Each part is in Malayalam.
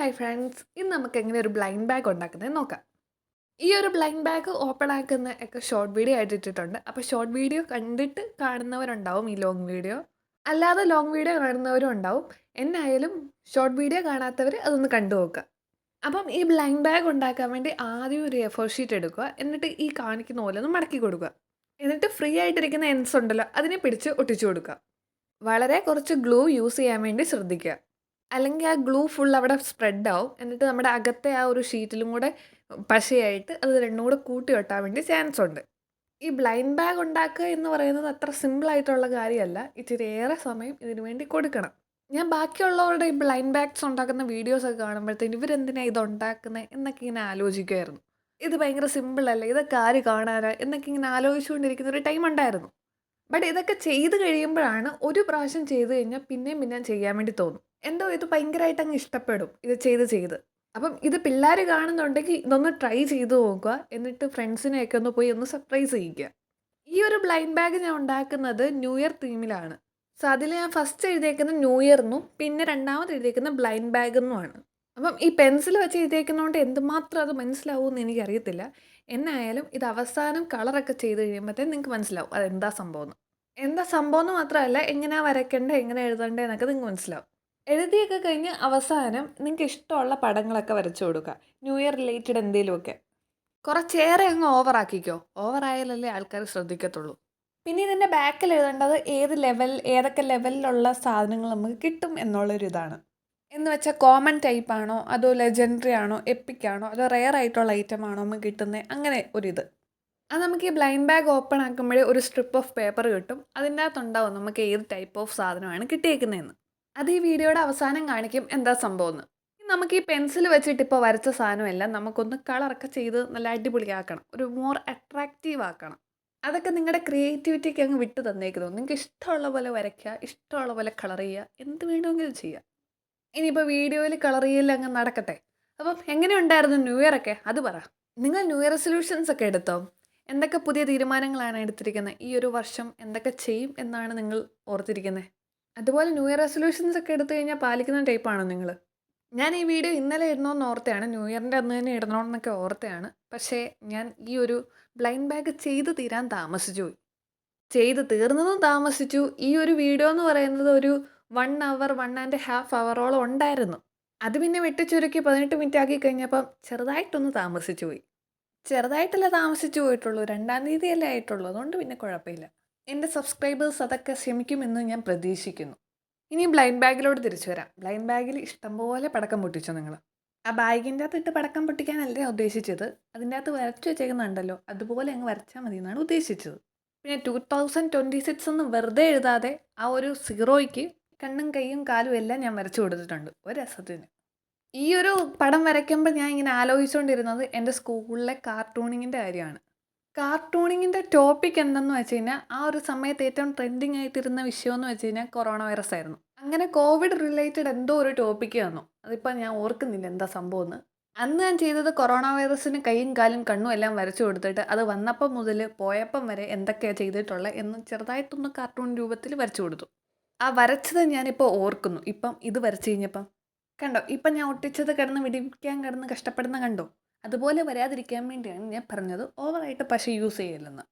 ഹായ് ഫ്രണ്ട്സ്, ഇന്ന് നമുക്ക് എങ്ങനെ ഒരു ബ്ലൈൻഡ് ബാഗ് ഉണ്ടാക്കുന്നത് നോക്കാം. ഈ ഒരു ബ്ലൈൻഡ് ബാഗ് ഓപ്പൺ ആക്കുന്ന ഒക്കെ ഷോർട്ട് വീഡിയോ ആയിട്ട് ഇട്ടിട്ടുണ്ട്. അപ്പോൾ ഷോർട്ട് വീഡിയോ കണ്ടിട്ട് കാണുന്നവരുണ്ടാവും ഈ ലോങ് വീഡിയോ, അല്ലാതെ ലോങ് വീഡിയോ കാണുന്നവരും ഉണ്ടാവും. എന്നായാലും ഷോർട്ട് വീഡിയോ കാണാത്തവർ അതൊന്ന് കണ്ടു നോക്കുക. അപ്പം ഈ ബ്ലൈൻഡ് ബാഗ് ഉണ്ടാക്കാൻ വേണ്ടി ആദ്യം ഒരു എ ഫോർ ഷീറ്റ് എടുക്കുക. എന്നിട്ട് ഈ കാണിക്കുന്ന പോലെ ഒന്ന് മടക്കി കൊടുക്കുക. എന്നിട്ട് ഫ്രീ ആയിട്ടിരിക്കുന്ന എൻസ് ഉണ്ടല്ലോ, അതിനെ പിടിച്ച് ഒട്ടിച്ചു കൊടുക്കുക. വളരെ കുറച്ച് ഗ്ലൂ യൂസ് ചെയ്യാൻ വേണ്ടി ശ്രദ്ധിക്കുക. അല്ലെങ്കിൽ ആ ഗ്ലൂ ഫുൾ അവിടെ സ്പ്രെഡ് ആവും. എന്നിട്ട് നമ്മുടെ അകത്തെ ആ ഒരു ഷീറ്റിലും കൂടെ പശയായിട്ട് അത് രണ്ടും കൂടെ കൂട്ടി വെട്ടാൻ വേണ്ടി ചാൻസ് ഉണ്ട്. ഈ ബ്ലൈൻഡ് ബാഗ് ഉണ്ടാക്കുക എന്ന് പറയുന്നത് അത്ര സിമ്പിളായിട്ടുള്ള കാര്യമല്ല. ഇച്ചിരി ഏറെ സമയം ഇതിനു വേണ്ടി കൊടുക്കണം. ഞാൻ ബാക്കിയുള്ളവരുടെ ഈ ബ്ലൈൻഡ് ബാഗ്സ് ഉണ്ടാക്കുന്ന വീഡിയോസൊക്കെ കാണുമ്പോഴത്തേന് ഇവരെന്തിനാണ് ഇത് ഉണ്ടാക്കുന്നത് എന്നൊക്കെ ഇങ്ങനെ ആലോചിക്കുമായിരുന്നു. ഇത് ഭയങ്കര സിമ്പിളല്ലേ, ഇതൊക്കെ ആര് കാണാനാ എന്നൊക്കെ ഇങ്ങനെ ആലോചിച്ചുകൊണ്ടിരിക്കുന്ന ഒരു ടൈം ഉണ്ടായിരുന്നു. ബട്ട് ഇതൊക്കെ ചെയ്ത് കഴിയുമ്പോഴാണ്, ഒരു പ്രാവശ്യം ചെയ്ത് കഴിഞ്ഞാൽ പിന്നെയും പിന്നെയും ചെയ്യാൻ വേണ്ടി തോന്നും. എന്തോ ഇത് ഭയങ്കരമായിട്ട് അങ്ങ് ഇഷ്ടപ്പെടും ഇത് ചെയ്ത് ചെയ്ത്. അപ്പം ഇത് പിള്ളേർ കാണുന്നുണ്ടെങ്കിൽ ഇതൊന്ന് ട്രൈ ചെയ്ത് നോക്കുക. എന്നിട്ട് ഫ്രണ്ട്സിനെയൊക്കെ ഒന്ന് പോയി ഒന്ന് സർപ്രൈസ് ചെയ്യിക്കുക. ഈ ഒരു ബ്ലൈൻഡ് ബാഗ് ഞാൻ ഉണ്ടാക്കുന്നത് ന്യൂ ഇയർ തീമിലാണ്. സോ അതിൽ ഞാൻ ഫസ്റ്റ് എഴുതിയേക്കുന്നത് ന്യൂ ഇയർ എന്നും പിന്നെ രണ്ടാമത് എഴുതിയേക്കുന്നത് ബ്ലൈൻഡ് ബാഗ് എന്നുമാണ്. അപ്പം ഈ പെൻസിൽ വെച്ച് എഴുതിയേക്കുന്നതുകൊണ്ട് എന്തുമാത്രം അത് മനസ്സിലാവുമെന്ന് എനിക്കറിയത്തില്ല. എന്നായാലും ഇത് അവസാനം കളറൊക്കെ ചെയ്ത് കഴിയുമ്പോഴത്തേക്കും നിങ്ങൾക്ക് മനസ്സിലാവും അതെന്താ സംഭവം എന്ന്. എന്താ സംഭവം എന്ന് മാത്രമല്ല, എങ്ങനെയാണ് വരയ്ക്കേണ്ടത്, എങ്ങനെ എഴുതേണ്ടത് എന്നൊക്കെ നിങ്ങൾക്ക് മനസ്സിലാവും. എഴുതിയൊക്കെ കഴിഞ്ഞ് അവസാനം നിങ്ങൾക്ക് ഇഷ്ടമുള്ള പടങ്ങളൊക്കെ വരച്ചു കൊടുക്കുക. ന്യൂ ഇയർ റിലേറ്റഡ് എന്തെങ്കിലുമൊക്കെ. കുറച്ചേറെ അങ്ങ് ഓവറാക്കിക്കോ. ഓവറായാലല്ലേ ആൾക്കാർ ശ്രദ്ധിക്കത്തുള്ളൂ. പിന്നെ ഇതിൻ്റെ ബാക്കിൽ എഴുതേണ്ടത് ഏതൊക്കെ ലെവലിലുള്ള സാധനങ്ങൾ നമുക്ക് കിട്ടും എന്നുള്ളൊരിതാണ്. എന്ന് വെച്ചാൽ കോമൺ ടൈപ്പ് ആണോ, അതോ ലെജൻഡറി ആണോ, എപ്പിക് ആണോ, അതോ റെയർ ആയിട്ടുള്ള ഐറ്റം ആണോ നമുക്ക് കിട്ടുന്നത്, അങ്ങനെ ഒരിത്. അത് നമുക്ക് ഈ ബ്ലൈൻഡ് ബാഗ് ഓപ്പൺ ആക്കുമ്പോഴേ ഒരു സ്ട്രിപ്പ് ഓഫ് പേപ്പർ കിട്ടും. അതിൻ്റെ അകത്തുണ്ടാവും നമുക്ക് ഏത് ടൈപ്പ് ഓഫ് സാധനമാണ് കിട്ടിയേക്കുന്നതെന്ന്. അത് ഈ വീഡിയോയുടെ അവസാനം കാണിക്കും എന്താ സംഭവം എന്ന്. നമുക്ക് ഈ പെൻസിൽ വെച്ചിട്ട് ഇപ്പോൾ വരച്ച സാധനമെല്ലാം നമുക്കൊന്ന് കളറൊക്കെ ചെയ്ത് നല്ല അടിപൊളിയാക്കണം. ഒരു മോർ അട്രാക്റ്റീവ് ആക്കണം. അതൊക്കെ നിങ്ങളുടെ ക്രിയേറ്റിവിറ്റിക്ക് അങ്ങ് വിട്ട് തന്നേക്കുന്നു. നിങ്ങൾക്ക് ഇഷ്ടമുള്ള പോലെ വരയ്ക്കുക, ഇഷ്ടമുള്ള പോലെ കളർ ചെയ്യുക, എന്ത് വേണമെങ്കിലും ചെയ്യുക. ഇനിയിപ്പോൾ വീഡിയോയിൽ കളർ ചെയ്യൽ അങ്ങ് നടക്കട്ടെ. അപ്പം എങ്ങനെ ഉണ്ടായിരുന്നു ന്യൂ ഇയർ ഒക്കെ, അത് പറ. നിങ്ങൾ ന്യൂ ഇയർ റെസൊല്യൂഷൻസ് ഒക്കെ എടുത്തോ? എന്തൊക്കെ പുതിയ തീരുമാനങ്ങളാണ് എടുത്തിരിക്കുന്നത്? ഈ ഒരു വർഷം എന്തൊക്കെ ചെയ്യും എന്നാണ് നിങ്ങൾ ഓർത്തിരിക്കുന്നത്? അതുപോലെ ന്യൂ ഇയർ റെസൊല്യൂഷൻസ് ഒക്കെ എടുത്തു കഴിഞ്ഞാൽ പാലിക്കുന്ന ടൈപ്പാണോ നിങ്ങൾ? ഞാൻ ഈ വീഡിയോ ഇന്നലെ ഇടണമെന്ന് ഓർത്തെയാണ്, ന്യൂ ഇയറിൻ്റെ അന്ന് തന്നെ ഇടണമെന്നൊക്കെ ഓർത്തെയാണ്. പക്ഷേ ഞാൻ ഈ ഒരു ബ്ലൈൻഡ് ബാഗ് ചെയ്ത് തീരാൻ താമസിച്ചു പോയി. ചെയ്ത് തീർന്നതും താമസിച്ചു. ഈ ഒരു വീഡിയോ എന്ന് പറയുന്നത് ഒരു 1 അവർ 1.5 അവറോളം ഉണ്ടായിരുന്നു. അത് പിന്നെ വെട്ടിച്ചുരുക്കി 18 മിനിറ്റ് ആക്കി കഴിഞ്ഞപ്പം ചെറുതായിട്ടൊന്ന് താമസിച്ചു പോയി. ചെറുതായിട്ടല്ല താമസിച്ചു പോയിട്ടുള്ളൂ, 2-ാം തീയതിയല്ലേ ആയിട്ടുള്ളൂ. അതുകൊണ്ട് പിന്നെ കുഴപ്പമില്ല. എൻ്റെ സബ്സ്ക്രൈബേഴ്സ് അതൊക്കെ ക്ഷമിക്കുമെന്ന് ഞാൻ പ്രതീക്ഷിക്കുന്നു. ഇനി ബ്ലൈൻഡ് ബാഗിലോട്ട് തിരിച്ചു വരാം. ബ്ലൈൻഡ് ബാഗിൽ ഇഷ്ടംപോലെ പടക്കം പൊട്ടിച്ചോ നിങ്ങൾ. ആ ബാഗിൻ്റെ അകത്ത് ഇട്ട് പടക്കം പൊട്ടിക്കാനല്ലേ ഉദ്ദേശിച്ചത്. അതിൻ്റെ അകത്ത് വരച്ചു വെച്ചേക്കുന്നുണ്ടല്ലോ, അതുപോലെ അങ്ങ് വരച്ചാൽ മതി എന്നാണ് ഉദ്ദേശിച്ചത്. പിന്നെ 2026 എന്ന് വെറുതെ എഴുതാതെ ആ ഒരു സീറോയ്ക്ക് കണ്ണും കൈയും കാലും എല്ലാം ഞാൻ വരച്ചു കൊടുത്തിട്ടുണ്ട് ഒരു രസത്തിന്. ഈ ഒരു പടം വരയ്ക്കുമ്പോൾ ഞാൻ ഇങ്ങനെ ആലോചിച്ചുകൊണ്ടിരുന്നത് എൻ്റെ സ്കൂളിലെ കാർട്ടൂണിങ്ങിൻ്റെ കാര്യമാണ്. കാർട്ടൂണിങ്ങിൻ്റെ ടോപ്പിക് എന്തെന്ന് വെച്ച് കഴിഞ്ഞാൽ, ആ ഒരു സമയത്ത് ഏറ്റവും ട്രെൻഡിങ് ആയിട്ടിരുന്ന വിഷയമെന്ന് വെച്ച് കഴിഞ്ഞാൽ കൊറോണ വൈറസ് ആയിരുന്നു. അങ്ങനെ കോവിഡ് റിലേറ്റഡ് എന്തോ ഒരു ടോപ്പിക്ക് തന്നു. അതിപ്പോൾ ഞാൻ ഓർക്കുന്നില്ല എന്താ സംഭവം എന്ന്. അന്ന് ഞാൻ ചെയ്തത് കൊറോണ വൈറസിന് കൈയും കാലും കണ്ണും എല്ലാം വരച്ചു കൊടുത്തിട്ട് അത് വന്നപ്പം മുതൽ പോയപ്പം വരെ എന്തൊക്കെയാണ് ചെയ്തിട്ടുള്ളത് എന്ന് ചെറുതായിട്ടൊന്ന് കാർട്ടൂൺ രൂപത്തിൽ വരച്ചു കൊടുത്തു. ആ വരച്ചത് ഞാനിപ്പോൾ ഓർക്കുന്നു. ഇപ്പം ഇത് വരച്ച് കഴിഞ്ഞപ്പം കണ്ടോ, ഇപ്പം ഞാൻ ഒട്ടിച്ചത് കിടന്ന് കഷ്ടപ്പെടുന്ന കണ്ടോ? അതുപോലെ വരാതിരിക്കാൻ വേണ്ടിയാണ് ഞാൻ പറഞ്ഞത് ഓവറായിട്ട് പശ യൂസ് ചെയ്യില്ലെന്ന്.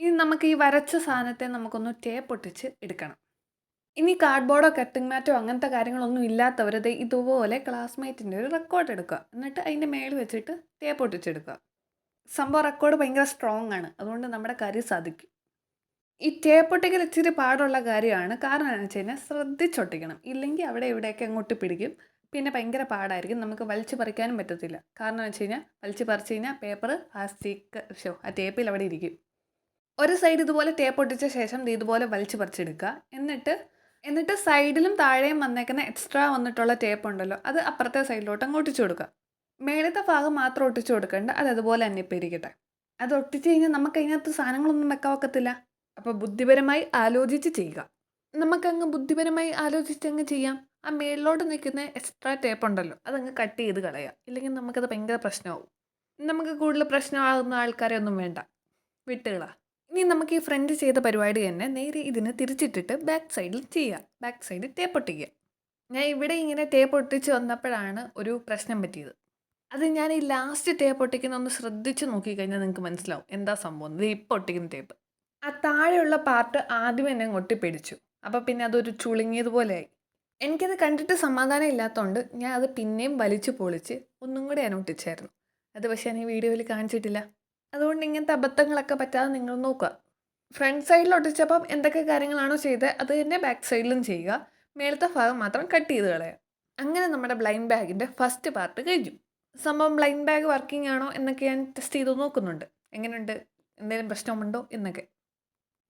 ഇനി നമുക്ക് ഈ വരച്ച സാധനത്തെ നമുക്കൊന്ന് ടേപ്പ് ഒട്ടിച്ച് എടുക്കണം. ഇനി കാർഡ്ബോർഡോ കട്ടിംഗ് മാറ്റോ അങ്ങനത്തെ കാര്യങ്ങളൊന്നും ഇല്ലാത്തവർ ഇതുപോലെ ക്ലാസ്മേറ്റിൻ്റെ ഒരു റെക്കോർഡ് എടുക്കുക. എന്നിട്ട് അതിൻ്റെ മേളിൽ വെച്ചിട്ട് ടേപ്പ് ഒട്ടിച്ചെടുക്കുക. സംഭവം റെക്കോർഡ് ഭയങ്കര സ്ട്രോങ് ആണ്, അതുകൊണ്ട് നമ്മുടെ കാര്യം സാധിക്കും. ഈ ടേപ്പ് ഒട്ടിക്കൽ ഇച്ചിരി പാടുള്ള കാര്യമാണ്. കാരണം എന്താണെന്ന് വെച്ച് കഴിഞ്ഞാൽ ശ്രദ്ധിച്ചൊട്ടിക്കണം. ഇല്ലെങ്കിൽ അവിടെ ഇവിടെയൊക്കെ അങ്ങോട്ട് പിടിക്കും. പിന്നെ ഭയങ്കര പാടായിരിക്കും, നമുക്ക് വലിച്ചു പറിക്കാനും പറ്റത്തില്ല. കാരണം എന്ന് വെച്ച് കഴിഞ്ഞാൽ വലിച്ചു പറിച്ച് കഴിഞ്ഞാൽ പേപ്പർ ആ ടേപ്പിൽ അവിടെ ഇരിക്കും. ഒരു സൈഡ് ഇതുപോലെ ടേപ്പ് ഒട്ടിച്ച ശേഷം ഇതുപോലെ വലിച്ചു പറിച്ചെടുക്കുക. എന്നിട്ട് സൈഡിലും താഴെയും വന്നേക്കുന്ന എക്സ്ട്രാ വന്നിട്ടുള്ള ടേപ്പ് ഉണ്ടല്ലോ, അത് അപ്പുറത്തെ സൈഡിലോട്ട് അങ്ങ് ഒട്ടിച്ചു കൊടുക്കുക. മേളത്തെ ഭാഗം മാത്രം ഒട്ടിച്ചു കൊടുക്കേണ്ട, അത് അതുപോലെ തന്നെ ഇപ്പോൾ ഇരിക്കട്ടെ. അത് ഒട്ടിച്ച് കഴിഞ്ഞാൽ നമുക്ക് അതിനകത്ത് സാധനങ്ങളൊന്നും വെക്കാൻ ഒക്കത്തില്ല. അപ്പോൾ ബുദ്ധിപരമായി ആലോചിച്ച് ചെയ്യുക. നമുക്കങ്ങ് ബുദ്ധിപരമായി ആലോചിച്ചങ്ങ് ചെയ്യാം. ആ മേളിലോട്ട് നിൽക്കുന്ന എക്സ്ട്രാ ടേപ്പ് ഉണ്ടല്ലോ, അതങ്ങ് കട്ട് ചെയ്ത് കളയുക. ഇല്ലെങ്കിൽ നമുക്കത് ഭയങ്കര പ്രശ്നമാവും. നമുക്ക് കൂടുതൽ പ്രശ്നമാകുന്ന ആൾക്കാരെ ഒന്നും വേണ്ട, വിട്ടുകളാ. ഇനി നമുക്ക് ഈ ഫ്രണ്ട് ചെയ്ത പരിപാടി തന്നെ നേരെ ഇതിന് തിരിച്ചിട്ടിട്ട് ബാക്ക് സൈഡിൽ ചെയ്യുക. ബാക്ക് സൈഡിൽ ടേപ്പ് ഒട്ടിക്കുക. ഞാൻ ഇവിടെ ഇങ്ങനെ ടേപ്പ് ഒട്ടിച്ച് വന്നപ്പോഴാണ് ഒരു പ്രശ്നം പറ്റിയത്. അത് ഞാൻ ഈ ലാസ്റ്റ് ടേപ്പ് ഒട്ടിക്കുന്ന ഒന്ന് ശ്രദ്ധിച്ച് നോക്കിക്കഴിഞ്ഞാൽ നിങ്ങൾക്ക് മനസ്സിലാവും എന്താ സംഭവം. ദേ ഇപ്പൊ ഒട്ടിക്കുന്ന ടേപ്പ്. ആ താഴെയുള്ള പാർട്ട് ആദ്യമേ എന്നെ അങ്ങ് ഒട്ടിപ്പിടിച്ചു. അപ്പോൾ പിന്നെ അതൊരു ചുളുങ്ങിയതുപോലെയായി. എനിക്കത് കണ്ടിട്ട് സമാധാനം ഇല്ലാത്തതുകൊണ്ട് ഞാൻ അത് പിന്നെയും വലിച്ചു പൊളിച്ച് ഒന്നും കൂടി ഞാൻ ഒട്ടിച്ചായിരുന്നു. അത് പക്ഷേ ഞാൻ ഈ വീഡിയോയിൽ കാണിച്ചിട്ടില്ല. അതുകൊണ്ട് ഇങ്ങനത്തെ അബദ്ധങ്ങളൊക്കെ പറ്റാതെ നിങ്ങൾ നോക്കുക. ഫ്രണ്ട് സൈഡിൽ ഒട്ടിച്ചപ്പം എന്തൊക്കെ കാര്യങ്ങളാണോ ചെയ്തത് അത് തന്നെ ബാക്ക് സൈഡിലും ചെയ്യുക. മേലത്തെ ഭാഗം മാത്രം കട്ട് ചെയ്ത് കളയുക. അങ്ങനെ നമ്മുടെ ബ്ലൈൻഡ് ബാഗിൻ്റെ ഫസ്റ്റ് പാർട്ട് കഴിഞ്ഞു. സംഭവം ബ്ലൈൻഡ് ബാഗ് വർക്കിംഗ് ആണോ എന്നൊക്കെ ഞാൻ ടെസ്റ്റ് ചെയ്ത് നോക്കുന്നുണ്ട്. എങ്ങനെയുണ്ട്, എന്തെങ്കിലും പ്രശ്നമുണ്ടോ എന്നൊക്കെ.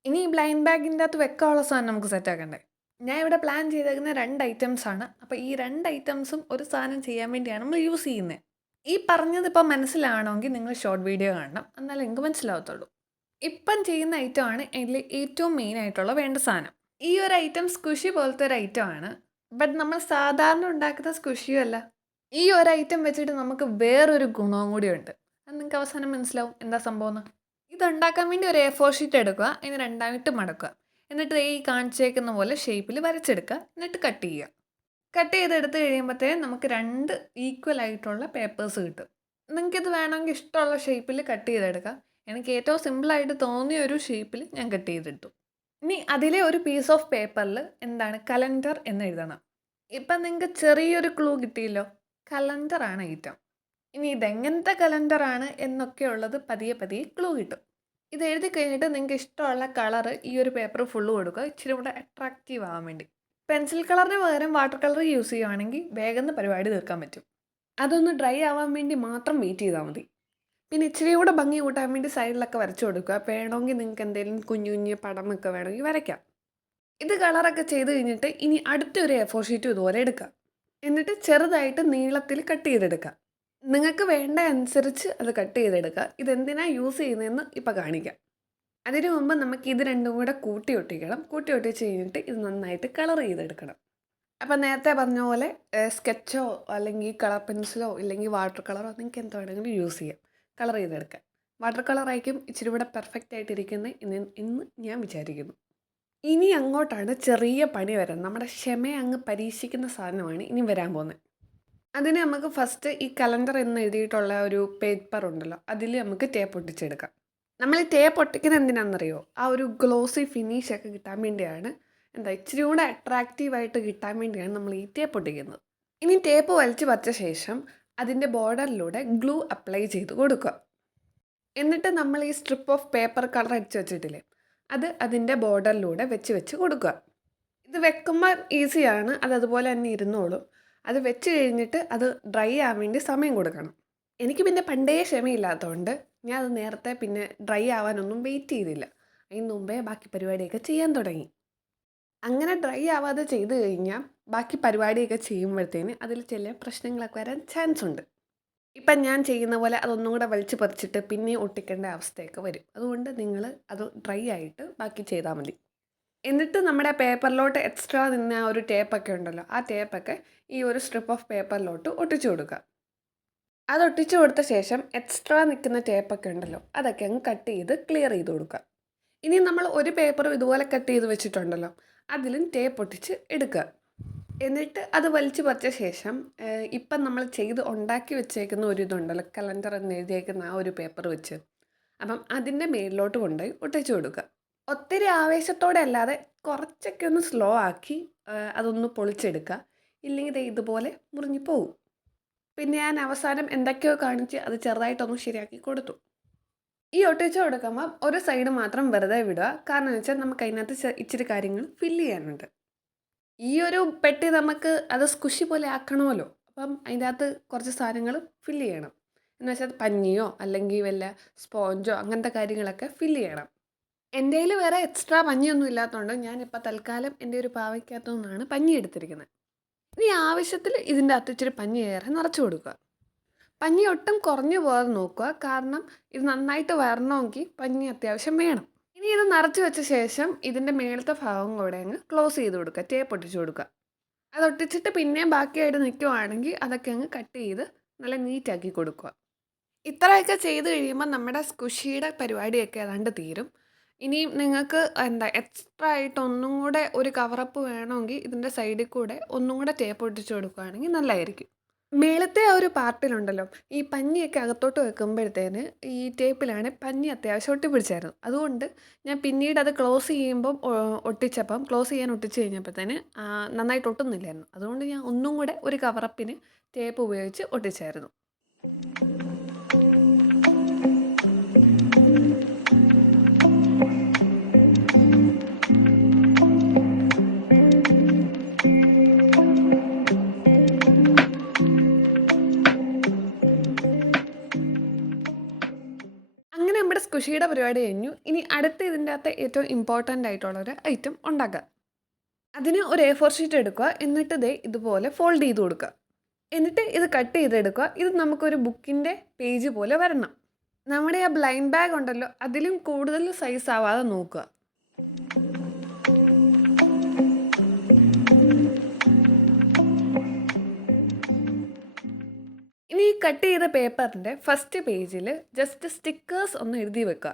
ഇനി ഈ ബ്ലൈൻഡ് ബാഗിൻ്റെ അകത്ത് വെക്കാനുള്ള സാധനം നമുക്ക് സെറ്റാക്കണ്ടേ. ഞാൻ ഇവിടെ പ്ലാൻ ചെയ്തേക്കുന്ന 2 ഐറ്റംസ് ആണ്. അപ്പോൾ ഈ 2 ഐറ്റംസും ഒരു സാധനം ചെയ്യാൻ വേണ്ടിയാണ് നമ്മൾ യൂസ് ചെയ്യുന്നത്. ഈ പറഞ്ഞത് ഇപ്പോൾ മനസ്സിലാവണമെങ്കിൽ നിങ്ങൾ ഷോർട്ട് വീഡിയോ കാണണം, എന്നാലേ നിങ്ങൾക്ക് മനസ്സിലാവത്തുള്ളൂ. ഇപ്പം ചെയ്യുന്ന ഐറ്റമാണ് ഇതിൽ ഏറ്റവും മെയിൻ ആയിട്ടുള്ള വേണ്ട സാധനം. ഈ ഒരു ഐറ്റം സ്ക്വിഷി പോലത്തെ ഒരു ഐറ്റമാണ്. ബട്ട് നമ്മൾ സാധാരണ ഉണ്ടാക്കുന്ന സ്ക്വിഷിയും അല്ല. ഈ ഒരു ഐറ്റം വെച്ചിട്ട് നമുക്ക് വേറൊരു ഗുണവും കൂടിയുണ്ട്. അത് നിങ്ങൾക്ക് അവസാനം മനസ്സിലാവും എന്താ സംഭവം എന്ന്. ഇതുണ്ടാക്കാൻ വേണ്ടി ഒരു A4 ഷീറ്റ് എടുക്കുക, അതിന് 2ആയിട്ട് മടക്കുക. എന്നിട്ട് ഈ കാണിച്ചേക്കുന്ന പോലെ ഷേപ്പിൽ വരച്ചെടുക്കുക, എന്നിട്ട് കട്ട് ചെയ്യുക. കട്ട് ചെയ്തെടുത്ത് കഴിയുമ്പോഴത്തേനും നമുക്ക് 2 ഈക്വൽ ആയിട്ടുള്ള പേപ്പേഴ്സ് കിട്ടും. നിങ്ങൾക്കിത് വേണമെങ്കിൽ ഇഷ്ടമുള്ള ഷേപ്പിൽ കട്ട് ചെയ്തെടുക്കാം. എനിക്ക് ഏറ്റവും സിമ്പിളായിട്ട് തോന്നിയ ഒരു ഷേപ്പിൽ ഞാൻ കട്ട് ചെയ്തെടുത്തു. ഇനി അതിലെ ഒരു പീസ് ഓഫ് പേപ്പറിൽ എന്താണ് കലണ്ടർ എന്ന് എഴുതണം. ഇപ്പം നിങ്ങൾക്ക് ചെറിയൊരു ക്ലൂ കിട്ടിയല്ലോ, കലണ്ടറാണ് ഐറ്റം. ഇനി ഇതെങ്ങനത്തെ കലണ്ടറാണ് എന്നൊക്കെ ഉള്ളത് പതിയെ പതിയെ ക്ലൂ കിട്ടും. ഇത് എഴുതി കഴിഞ്ഞിട്ട് നിങ്ങൾക്ക് ഇഷ്ടമുള്ള കളറ് ഈ ഒരു പേപ്പർ ഫുള്ള് കൊടുക്കുക, ഇച്ചിരി കൂടെ അട്രാക്റ്റീവ് ആവാൻ വേണ്ടി. പെൻസിൽ കളറിന് പകരം വാട്ടർ കളർ യൂസ് ചെയ്യുകയാണെങ്കിൽ വേഗം പരിപാടി തീർക്കാൻ പറ്റും. അതൊന്ന് ഡ്രൈ ആവാൻ വേണ്ടി മാത്രം വെയിറ്റ് ചെയ്താൽ മതി. പിന്നെ ഇച്ചിരി കൂടെ ഭംഗി കൂട്ടാൻ വേണ്ടി സൈഡിലൊക്കെ വരച്ചു കൊടുക്കുക. വേണമെങ്കിൽ നിങ്ങൾക്ക് എന്തെങ്കിലും കുഞ്ഞു കുഞ്ഞു പടമൊക്കെ വേണമെങ്കിൽ വരയ്ക്കാം. ഇത് കളറൊക്കെ ചെയ്ത് കഴിഞ്ഞിട്ട് ഇനി അടുത്തൊരു A4 ഷീറ്റും ഇതുപോലെ എടുക്കുക. എന്നിട്ട് ചെറുതായിട്ട് നീളത്തിൽ കട്ട് ചെയ്തെടുക്കുക. നിങ്ങൾക്ക് വേണ്ട അനുസരിച്ച് അത് കട്ട് ചെയ്തെടുക്കുക. ഇതെന്തിനാണ് യൂസ് ചെയ്യുന്നതെന്ന് ഇപ്പോൾ കാണിക്കാം. അതിനു മുമ്പ് നമുക്ക് ഇത് രണ്ടും കൂടെ കൂട്ടി ഒട്ടിക്കണം. കൂട്ടി ഒട്ടിച്ച് കഴിഞ്ഞിട്ട് ഇത് നന്നായിട്ട് കളർ ചെയ്തെടുക്കണം. അപ്പം നേരത്തെ പറഞ്ഞ പോലെ സ്കെച്ചോ അല്ലെങ്കിൽ കളർ പെൻസിലോ ഇല്ലെങ്കിൽ വാട്ടർ കളറോ നിങ്ങൾക്ക് എന്ത് വേണമെങ്കിലും യൂസ് ചെയ്യാം കളർ ചെയ്തെടുക്കാൻ. വാട്ടർ കളറായിരിക്കും ഇച്ചിരി കൂടെ പെർഫെക്റ്റ് ആയിട്ടിരിക്കുന്നത് ഇന്ന് ഞാൻ വിചാരിക്കുന്നു. ഇനി അങ്ങോട്ടാണ് ചെറിയ പണി വരുന്നത്. നമ്മുടെ ക്ഷമയെ അങ്ങ് പരീക്ഷിക്കുന്ന സാധനമാണ് ഇനി വരാൻ പോകുന്നത്. അതിന് നമുക്ക് ഫസ്റ്റ് ഈ കലണ്ടർ എന്ന് എഴുതിയിട്ടുള്ള ഒരു പേപ്പർ ഉണ്ടല്ലോ, അതിൽ നമുക്ക് ടേപ്പ് ഒട്ടിച്ചെടുക്കാം. നമ്മൾ ഈ ടേപ്പ് ഒട്ടിക്കുന്നത് എന്തിനാണെന്നറിയോ? ആ ഒരു ഗ്ലോസി ഫിനിഷൊക്കെ കിട്ടാൻ വേണ്ടിയാണ്. ഇച്ചിരി കൂടെ അട്രാക്റ്റീവായിട്ട് കിട്ടാൻ വേണ്ടിയാണ് നമ്മൾ ഈ ടേപ്പ് ഒട്ടിക്കുന്നത്. ഇനി ടേപ്പ് വലിച്ചു വച്ച ശേഷം അതിൻ്റെ ബോർഡറിലൂടെ ഗ്ലൂ അപ്ലൈ ചെയ്ത് കൊടുക്കുക. എന്നിട്ട് നമ്മൾ ഈ സ്ട്രിപ്പ് ഓഫ് പേപ്പർ കളർ അടിച്ച് വെച്ചിട്ടില്ലേ, അത് അതിൻ്റെ ബോർഡറിലൂടെ വെച്ച് കൊടുക്കുക. ഇത് വെക്കുമ്പോൾ ഈസിയാണ്, അതുപോലെ തന്നെ ഇരുന്നോളും. അത് വെച്ച് കഴിഞ്ഞിട്ട് അത് ഡ്രൈ ആവാൻ വേണ്ടി സമയം കൊടുക്കണം. എനിക്ക് പിന്നെ പണ്ടേ ക്ഷമയില്ലാത്തതുകൊണ്ട് ഞാൻ അത് നേരത്തെ പിന്നെ ഡ്രൈ ആവാനൊന്നും വെയിറ്റ് ചെയ്തില്ല. അതിന് മുമ്പേ ബാക്കി പരിപാടിയൊക്കെ ചെയ്യാൻ തുടങ്ങി. അങ്ങനെ ഡ്രൈ ആവാതെ ചെയ്ത് കഴിഞ്ഞാൽ ബാക്കി പരിപാടിയൊക്കെ ചെയ്യുമ്പോഴത്തേന് അതിൽ ചില പ്രശ്നങ്ങളൊക്കെ വരാൻ ചാൻസ് ഉണ്ട്. ഇപ്പം ഞാൻ ചെയ്യുന്ന പോലെ അതൊന്നും കൂടെ വലിച്ചു പറിച്ചിട്ട് പിന്നെ ഒട്ടിക്കേണ്ട അവസ്ഥയൊക്കെ വരും. അതുകൊണ്ട് നിങ്ങൾ അത് ഡ്രൈ ആയിട്ട് ബാക്കി ചെയ്താൽ മതി. എന്നിട്ട് നമ്മുടെ പേപ്പറിലോട്ട് എക്സ്ട്രാ നിന്ന ആ ഒരു ടേപ്പൊക്കെ ഉണ്ടല്ലോ, ആ ടേപ്പൊക്കെ ഈ ഒരു സ്ട്രിപ്പ് ഓഫ് പേപ്പറിലോട്ട് ഒട്ടിച്ചു കൊടുക്കുക. അത് ഒട്ടിച്ചു കൊടുത്ത ശേഷം എക്സ്ട്രാ നിൽക്കുന്ന ടേപ്പൊക്കെ ഉണ്ടല്ലോ, അതൊക്കെ അങ്ങ് കട്ട് ചെയ്ത് ക്ലിയർ ചെയ്ത് കൊടുക്കുക. ഇനി നമ്മൾ ഒരു പേപ്പറും ഇതുപോലെ കട്ട് ചെയ്ത് വെച്ചിട്ടുണ്ടല്ലോ, അതിലും ടേപ്പ് ഒട്ടിച്ച് എടുക്കുക. എന്നിട്ട് അത് വലിച്ചു പറിച്ച ശേഷം ഇപ്പം നമ്മൾ ഉണ്ടാക്കി വെച്ചേക്കുന്ന ഒരു ഇതുണ്ടല്ലോ, കലണ്ടർ എന്ന് എഴുതിയേക്കുന്ന ആ ഒരു പേപ്പർ വെച്ച് അപ്പം അതിൻ്റെ മേലിലോട്ട് കൊണ്ടുപോയി ഒട്ടിച്ചു കൊടുക്കുക. ഒത്തിരി ആവേശത്തോടെ അല്ലാതെ കുറച്ചൊക്കെ ഒന്ന് സ്ലോ ആക്കി അതൊന്ന് പൊളിച്ചെടുക്കുക. ഇല്ലെങ്കിൽ ഇതുപോലെ മുറിഞ്ഞു പോകും. പിന്നെ ഞാൻ അവസാനം എന്തൊക്കെയോ കാണിച്ച് അത് ചെറുതായിട്ടൊന്ന് ശരിയാക്കി കൊടുത്തു. ഈ ഒട്ടിച്ച് കൊടുക്കുമ്പം ഒരു സൈഡ് മാത്രം വെറുതെ വിടുക. കാരണം എന്ന് വെച്ചാൽ നമുക്ക് അതിനകത്ത് ഇച്ചിരി കാര്യങ്ങൾ ഫില്ല് ചെയ്യാനുണ്ട്. ഈ ഒരു പെട്ടി നമുക്ക് അത് സ്കുഷി പോലെ ആക്കണമല്ലോ. അപ്പം അതിൻ്റെ അകത്ത് കുറച്ച് സാധനങ്ങൾ ഫില്ല് ചെയ്യണം. എന്ന് വെച്ചാൽ പഞ്ഞിയോ അല്ലെങ്കിൽ വല്ല സ്പോഞ്ചോ അങ്ങനത്തെ കാര്യങ്ങളൊക്കെ ഫില്ല് ചെയ്യണം. എൻ്റെ കയ്യിൽ വേറെ എക്സ്ട്രാ പഞ്ഞിയൊന്നും ഇല്ലാത്തതുകൊണ്ട് ഞാനിപ്പോൾ തൽക്കാലം എൻ്റെ ഒരു പാവയ്ക്കകത്തു നിന്നാണ് പഞ്ഞി എടുത്തിരിക്കുന്നത്. ഇനി ആവശ്യത്തിൽ ഇതിൻ്റെ അകത്ത് ഇച്ചിരി പഞ്ഞി ഏറെ നിറച്ച് കൊടുക്കുക. പഞ്ഞി ഒട്ടും കുറഞ്ഞു പോകാതെ നോക്കുക. കാരണം ഇത് നന്നായിട്ട് വരണമെങ്കിൽ പഞ്ഞി അത്യാവശ്യം വേണം. ഇനി ഇത് നിറച്ച് വെച്ച ശേഷം ഇതിൻ്റെ മേളത്തെ ഭാഗം കൂടെ അങ്ങ് ക്ലോസ് ചെയ്ത് കൊടുക്കുക, ടേപ്പ് ഒട്ടിച്ച് കൊടുക്കുക. അത് ഒട്ടിച്ചിട്ട് പിന്നെയും ബാക്കിയായിട്ട് നിൽക്കുവാണെങ്കിൽ അതൊക്കെ അങ്ങ് കട്ട് ചെയ്ത് നല്ല നീറ്റാക്കി കൊടുക്കുക. ഇത്രയൊക്കെ ചെയ്ത് കഴിയുമ്പോൾ നമ്മുടെ സ്കുഷിയുടെ പരിപാടിയൊക്കെ ഏതാണ്ട് തീരും. ഇനിയും നിങ്ങൾക്ക് എക്സ്ട്രാ ആയിട്ട് ഒന്നും കൂടെ ഒരു കവറപ്പ് വേണമെങ്കിൽ ഇതിൻ്റെ സൈഡിൽ കൂടെ ഒന്നും കൂടെ ടേപ്പ് ഒട്ടിച്ച് കൊടുക്കുകയാണെങ്കിൽ നല്ലതായിരിക്കും. മേളത്തെ ആ ഒരു പാർട്ടിലുണ്ടല്ലോ, ഈ പഞ്ഞിയൊക്കെ അകത്തോട്ട് വെക്കുമ്പോഴത്തേന് ഈ ടേപ്പിലാണ് പഞ്ഞി അത്യാവശ്യം ഒട്ടിപ്പിടിച്ചായിരുന്നു. അതുകൊണ്ട് ഞാൻ പിന്നീട് അത് ക്ലോസ് ചെയ്യുമ്പം ഒട്ടിച്ചപ്പം ക്ലോസ് ചെയ്യാൻ ഒട്ടിച്ച് കഴിഞ്ഞപ്പോഴത്തേന് നന്നായിട്ട് ഒട്ടുന്നില്ലായിരുന്നു. അതുകൊണ്ട് ഞാൻ ഒന്നും കൂടെ ഒരു കവറപ്പിന് ടേപ്പ് ഉപയോഗിച്ച് ഒട്ടിച്ചായിരുന്നു. അങ്ങനെ നമ്മുടെ സ്ക്വിഷിയുടെ പരിപാടി കഴിഞ്ഞു. ഇനി അടുത്ത ഇതിൻ്റെ അകത്ത് ഏറ്റവും ഇമ്പോർട്ടൻ്റ് ആയിട്ടുള്ളൊരു ഐറ്റം ഉണ്ടാക്കുക. അതിന് ഒരു A4 ഷീറ്റ് എടുക്കുക. എന്നിട്ട് ഇതുപോലെ ഫോൾഡ് ചെയ്ത് കൊടുക്കുക. എന്നിട്ട് ഇത് കട്ട് ചെയ്തെടുക്കുക. ഇത് നമുക്കൊരു ബുക്കിൻ്റെ പേജ് പോലെ വരണം. നമ്മുടെ ആ ബ്ലൈൻഡ് ബാഗ് ഉണ്ടല്ലോ, അതിലും കൂടുതൽ സൈസ് ആവാതെ നോക്കുക. ഇനി ഈ കട്ട് ചെയ്ത പേപ്പറിൻ്റെ ഫസ്റ്റ് പേജിൽ ജസ്റ്റ് സ്റ്റിക്കേഴ്സ് ഒന്ന് എഴുതി വെക്കുക.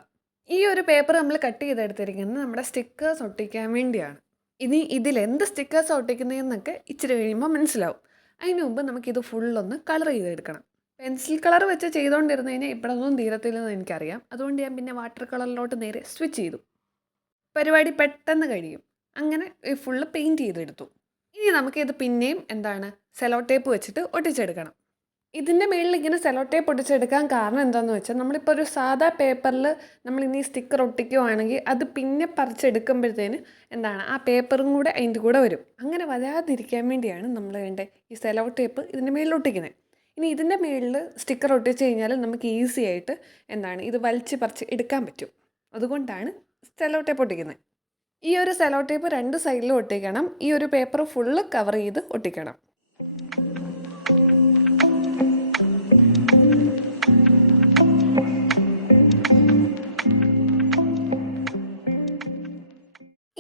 ഈ ഒരു പേപ്പർ നമ്മൾ കട്ട് ചെയ്തെടുത്തിരിക്കുന്നത് നമ്മുടെ സ്റ്റിക്കേഴ്സ് ഒട്ടിക്കാൻ വേണ്ടിയാണ്. ഇനി ഇതിൽ എന്ത് സ്റ്റിക്കേഴ്സ് ഒട്ടിക്കുന്നതെന്നൊക്കെ ഇച്ചിരി കഴിയുമ്പോൾ മനസ്സിലാവും. അതിന് മുമ്പ് നമുക്കിത് ഫുള്ളൊന്ന് കളർ ചെയ്തെടുക്കണം. പെൻസിൽ കളർ വെച്ച് ചെയ്തുകൊണ്ടിരുന്ന് കഴിഞ്ഞാൽ ഇപ്പോഴൊന്നും തീരത്തില്ലെന്ന് എനിക്കറിയാം. അതുകൊണ്ട് ഞാൻ പിന്നെ വാട്ടർ കളറിലോട്ട് നേരെ സ്വിച്ച് ചെയ്തു. പരിപാടി പെട്ടെന്ന് കഴിയും. അങ്ങനെ ഫുള്ള് പെയിൻറ്റ് ചെയ്തെടുത്തു. ഇനി നമുക്കിത് പിന്നെയും സെലോ ടേപ്പ് വെച്ചിട്ട് ഒട്ടിച്ചെടുക്കണം. ഇതിൻ്റെ മേളിൽ ഇങ്ങനെ സെലോ ടേപ്പ് ഒട്ടിച്ചെടുക്കാൻ കാരണം എന്താണെന്ന് വെച്ചാൽ, നമ്മളിപ്പോൾ ഒരു സാധാ പേപ്പറിൽ നമ്മളിനി സ്റ്റിക്കർ ഒട്ടിക്കുകയാണെങ്കിൽ അത് പിന്നെ പറിച്ചെടുക്കുമ്പോഴത്തേന് ആ പേപ്പറും കൂടെ അതിൻ്റെ കൂടെ വരും. അങ്ങനെ വരാതിരിക്കാൻ വേണ്ടിയാണ് നമ്മൾ ഈ സെലോ ടേപ്പ് ഇതിൻ്റെ മേളിൽ ഒട്ടിക്കുന്നത്. ഇനി ഇതിൻ്റെ മേളിൽ സ്റ്റിക്കർ ഒട്ടിച്ച് കഴിഞ്ഞാൽ നമുക്ക് ഈസി ആയിട്ട് ഇത് വലിച്ച് പറിച്ച് എടുക്കാൻ പറ്റും. അതുകൊണ്ടാണ് സെലോ ടേപ്പ് ഒട്ടിക്കുന്നത്. ഈ ഒരു സെലോ ടേപ്പ് 2 സൈഡിലും ഒട്ടിക്കണം. ഈ ഒരു പേപ്പർ ഫുള്ള് കവർ ചെയ്ത് ഒട്ടിക്കണം.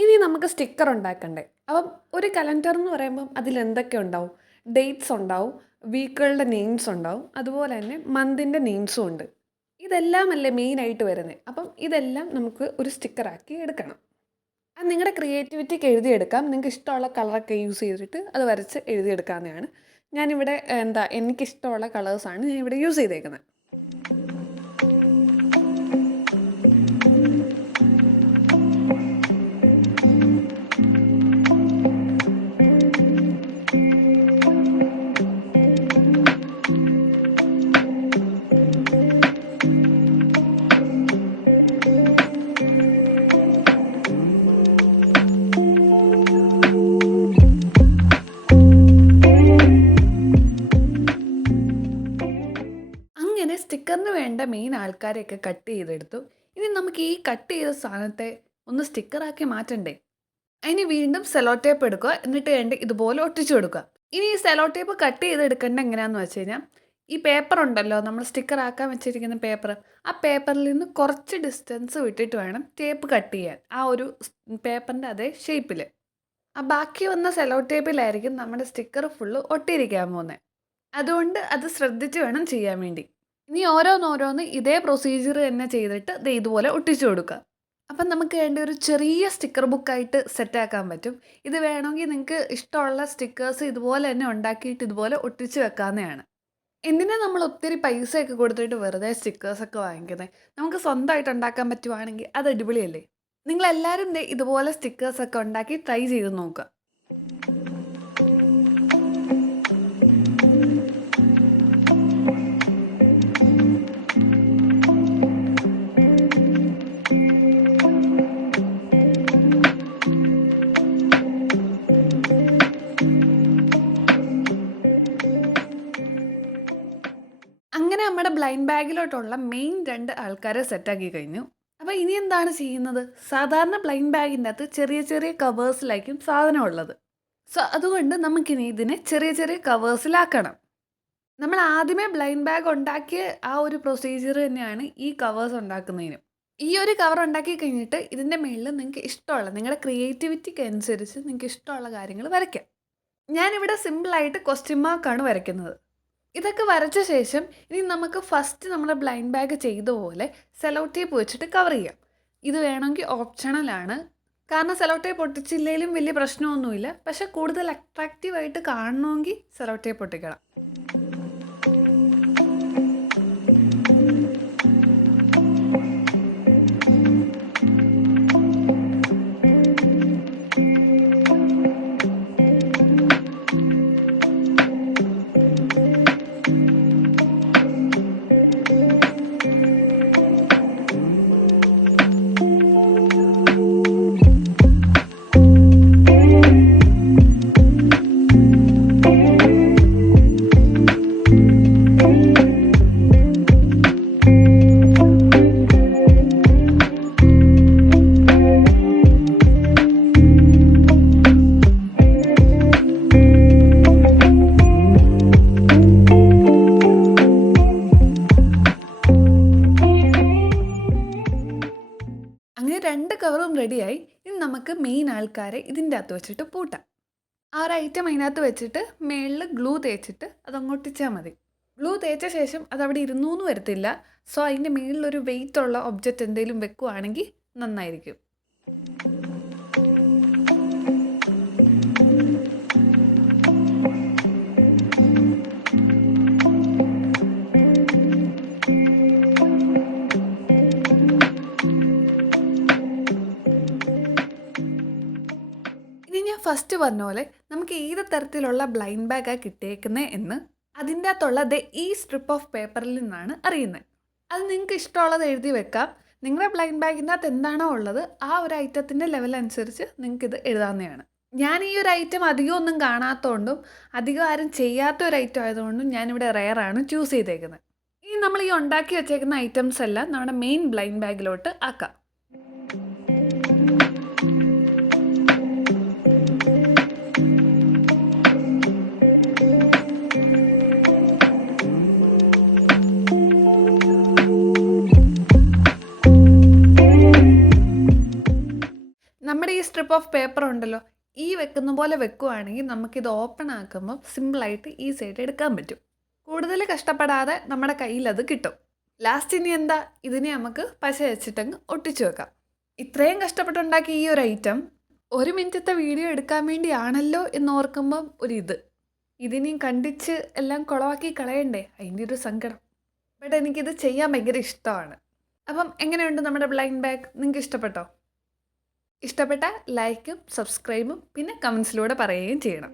ഇനി നമുക്ക് സ്റ്റിക്കർ ഉണ്ടാക്കണ്ടേ. അപ്പം ഒരു കലണ്ടർ എന്ന് പറയുമ്പം അതിലെന്തൊക്കെ ഉണ്ടാവും? ഡേറ്റ്സ് ഉണ്ടാവും, വീക്കുകളുടെ നെയിംസ് ഉണ്ടാവും, അതുപോലെ തന്നെ മന്തിൻ്റെ നെയിംസും ഉണ്ട്. ഇതെല്ലാം അല്ലേ മെയിനായിട്ട് വരുന്നത്. അപ്പം ഇതെല്ലാം നമുക്ക് ഒരു സ്റ്റിക്കറാക്കി എടുക്കണം. അത് നിങ്ങളുടെ ക്രിയേറ്റിവിറ്റിക്ക് എഴുതിയെടുക്കാം. നിങ്ങൾക്ക് ഇഷ്ടമുള്ള കളറൊക്കെ യൂസ് ചെയ്തിട്ട് അത് വരച്ച് എഴുതിയെടുക്കാവുന്നതാണ്. ഞാനിവിടെ എനിക്കിഷ്ടമുള്ള കളേഴ്സാണ് ഞാൻ ഇവിടെ യൂസ് ചെയ്തേക്കുന്നത്. സ്റ്റിക്കറിന് വേണ്ട മെയിൻ ആൾക്കാരെയൊക്കെ കട്ട് ചെയ്തെടുത്തു. ഇനി നമുക്ക് ഈ കട്ട് ചെയ്ത സാധനത്തെ ഒന്ന് സ്റ്റിക്കറാക്കി മാറ്റണ്ടേ. അതിന് വീണ്ടും സെലോ ടേപ്പ് എടുക്കുക. എന്നിട്ട് ഇതുപോലെ ഒട്ടിച്ചു കൊടുക്കുക. ഇനി ഈ സെലോ ടേപ്പ് കട്ട് ചെയ്തെടുക്കേണ്ട എങ്ങനെയാണെന്ന് വെച്ച് കഴിഞ്ഞാൽ, ഈ പേപ്പർ ഉണ്ടല്ലോ, നമ്മൾ സ്റ്റിക്കറാക്കാൻ വെച്ചിരിക്കുന്ന പേപ്പർ, ആ പേപ്പറിൽ നിന്ന് കുറച്ച് ഡിസ്റ്റൻസ് വിട്ടിട്ട് വേണം ടേപ്പ് കട്ട് ചെയ്യാൻ. ആ ഒരു പേപ്പറിൻ്റെ അതേ ഷേപ്പിൽ. ആ ബാക്കി വന്ന സെലോ ടേപ്പിലായിരിക്കും നമ്മുടെ സ്റ്റിക്കർ ഫുള്ള് ഒട്ടിയിരിക്കാൻ പോകുന്നത്. അതുകൊണ്ട് അത് ശ്രദ്ധിച്ച് വേണം ചെയ്യാൻ വേണ്ടി. ഇനി ഓരോന്നോരോന്ന് ഇതേ പ്രൊസീജിയർ തന്നെ ചെയ്തിട്ട് ഇതുപോലെ ഒട്ടിച്ചു കൊടുക്കുക. അപ്പം നമുക്ക് വേണ്ട ഒരു ചെറിയ സ്റ്റിക്കർ ബുക്കായിട്ട് സെറ്റാക്കാൻ പറ്റും. ഇത് വേണമെങ്കിൽ നിങ്ങൾക്ക് ഇഷ്ടമുള്ള സ്റ്റിക്കേഴ്സ് ഇതുപോലെ തന്നെ ഉണ്ടാക്കിയിട്ട് ഇതുപോലെ ഒട്ടിച്ച് വെക്കാവുന്നതാണ്. എന്തിനാ നമ്മൾ ഒത്തിരി പൈസയൊക്കെ കൊടുത്തിട്ട് വെറുതെ സ്റ്റിക്കേഴ്സൊക്കെ വാങ്ങിക്കുന്നത്? നമുക്ക് സ്വന്തമായിട്ട് ഉണ്ടാക്കാൻ പറ്റുവാണെങ്കിൽ അത് അടിപൊളിയല്ലേ. നിങ്ങളെല്ലാവരും ഇതുപോലെ സ്റ്റിക്കേഴ്സൊക്കെ ഉണ്ടാക്കി ട്രൈ ചെയ്ത് നോക്കുക. അങ്ങനെ നമ്മുടെ ബ്ലൈൻഡ് ബാഗിലോട്ടുള്ള മെയിൻ 2 ആൾക്കാരെ സെറ്റാക്കി കഴിഞ്ഞു. അപ്പോൾ ഇനി എന്താണ് ചെയ്യുന്നത്? സാധാരണ ബ്ലൈൻഡ് ബാഗിൻ്റെ അകത്ത് ചെറിയ ചെറിയ കവേഴ്സിലായിരിക്കും സാധനം ഉള്ളത്. സോ അതുകൊണ്ട് നമുക്കിനി ഇതിനെ ചെറിയ ചെറിയ കവേഴ്സിലാക്കണം. നമ്മൾ ആദ്യമേ ബ്ലൈൻഡ് ബാഗ് ഉണ്ടാക്കിയ ആ ഒരു പ്രൊസീജിയർ തന്നെയാണ് ഈ കവേഴ്സ് ഉണ്ടാക്കുന്നതിനും. ഈ ഒരു കവർ ഉണ്ടാക്കി കഴിഞ്ഞിട്ട് ഇതിൻ്റെ മുകളിൽ നിങ്ങൾക്ക് ഇഷ്ടമുള്ള, നിങ്ങളുടെ ക്രിയേറ്റിവിറ്റിക്ക് അനുസരിച്ച് നിങ്ങൾക്ക് ഇഷ്ടമുള്ള കാര്യങ്ങൾ വരയ്ക്കാം. ഞാനിവിടെ സിമ്പിളായിട്ട് ക്വസ്റ്റ്യൻ മാർക്കാണ് വരയ്ക്കുന്നത്. ഇതൊക്കെ വരച്ച ശേഷം ഇനി നമുക്ക് ഫസ്റ്റ് നമ്മുടെ ബ്ലൈൻഡ് ബാഗ് ചെയ്ത പോലെ സെലോ ടേപ്പ് വെച്ചിട്ട് കവർ ചെയ്യാം. ഇത് വേണമെങ്കിൽ ഓപ്ഷണലാണ്. കാരണം സെല്ലോ ടേപ്പ് ഒട്ടിച്ചില്ലെങ്കിലും വലിയ പ്രശ്നമൊന്നുമില്ല. പക്ഷെ കൂടുതൽ അട്രാക്റ്റീവായിട്ട് കാണണമെങ്കിൽ സെല്ലോ ടേപ്പ് ഒട്ടിക്കണം. അങ്ങനെ 2 കവറും റെഡിയായി. ഇനി നമുക്ക് മെയിൻ ആൾക്കാരെ ഇതിൻ്റെ അകത്ത് വെച്ചിട്ട് പൂട്ടാം. ആ ഒരു ഐറ്റം അതിനകത്ത് വെച്ചിട്ട് മേളിൽ ഗ്ലൂ തേച്ചിട്ട് അതങ്ങ് ഒട്ടിച്ചാൽ മതി. ഗ്ലൂ തേച്ച ശേഷം അതവിടെ ഇരുന്നൂന്ന് വരത്തില്ല. സോ അതിൻ്റെ മേളിലൊരു വെയിറ്റ് ഉള്ള ഒബ്ജക്റ്റ് എന്തെങ്കിലും വെക്കുവാണെങ്കിൽ നന്നായിരിക്കും. ഇനി ഞാൻ ഫസ്റ്റ് പറഞ്ഞ പോലെ നമുക്ക് ഏത് തരത്തിലുള്ള ബ്ലൈൻഡ് ബാഗാണ് കിട്ടിയേക്കുന്നത് എന്ന് അതിൻ്റെ അകത്തുള്ള ഈ സ്ട്രിപ്പ് ഓഫ് പേപ്പറിൽ നിന്നാണ് അറിയുന്നത്. അത് നിങ്ങൾക്ക് ഇഷ്ടമുള്ളത് എഴുതി വെക്കാം. നിങ്ങളുടെ ബ്ലൈൻഡ് ബാഗിൻ്റെ അകത്ത് എന്താണോ ഉള്ളത് ആ ഒരു ഐറ്റത്തിൻ്റെ ലെവൽ അനുസരിച്ച് നിങ്ങൾക്കിത് എഴുതാവുന്നതാണ്. ഞാൻ ഈ ഒരു ഐറ്റം അധികം ഒന്നും കാണാത്തതുകൊണ്ടും അധികം ആരും ചെയ്യാത്ത ഒരു ഐറ്റം ആയതുകൊണ്ടും ഞാനിവിടെ റെയറാണ് ചൂസ് ചെയ്തേക്കുന്നത്. ഇനി നമ്മൾ ഈ ഉണ്ടാക്കി വെച്ചേക്കുന്ന ഐറ്റംസ് എല്ലാം നമ്മുടെ മെയിൻ ബ്ലൈൻഡ് ബാഗിലോട്ട് ആക്കാം. നമ്മുടെ ഈ സ്ട്രിപ്പ് ഓഫ് പേപ്പർ ഉണ്ടല്ലോ, ഈ വെക്കുന്ന പോലെ വെക്കുവാണെങ്കിൽ നമുക്കിത് ഓപ്പൺ ആക്കുമ്പോൾ സിമ്പിളായിട്ട് ഈ സൈഡ് എടുക്കാൻ പറ്റും. കൂടുതൽ കഷ്ടപ്പെടാതെ നമ്മുടെ കയ്യിൽ അത് കിട്ടും. ലാസ്റ്റ് ഇനി എന്താ, ഇതിനെ നമുക്ക് പശ വെച്ചിട്ടങ്ങ് ഒട്ടിച്ചു വെക്കാം. ഇത്രയും കഷ്ടപ്പെട്ടുണ്ടാക്കിയ ഈ ഒരു ഐറ്റം 1 മിനിറ്റത്തെ വീഡിയോ എടുക്കാൻ വേണ്ടിയാണല്ലോ എന്നോർക്കുമ്പം ഇതിനെയും കണ്ടിച്ച് എല്ലാം കുളവാക്കി കളയണ്ടേ, അതിൻ്റെ ഒരു സങ്കടം. ബട്ട് എനിക്കിത് ചെയ്യാൻ ഭയങ്കര ഇഷ്ടമാണ്. അപ്പം എങ്ങനെയുണ്ട് നമ്മുടെ ബ്ലൈൻഡ് ബാഗ്? നിങ്ങൾക്ക് ഇഷ്ടപ്പെട്ടോ? ഇഷ്ടപ്പെട്ട ലൈക്കും സബ്സ്ക്രൈബും പിന്നെ കമൻസിലൂടെ പറയുകയും ചെയ്യണം.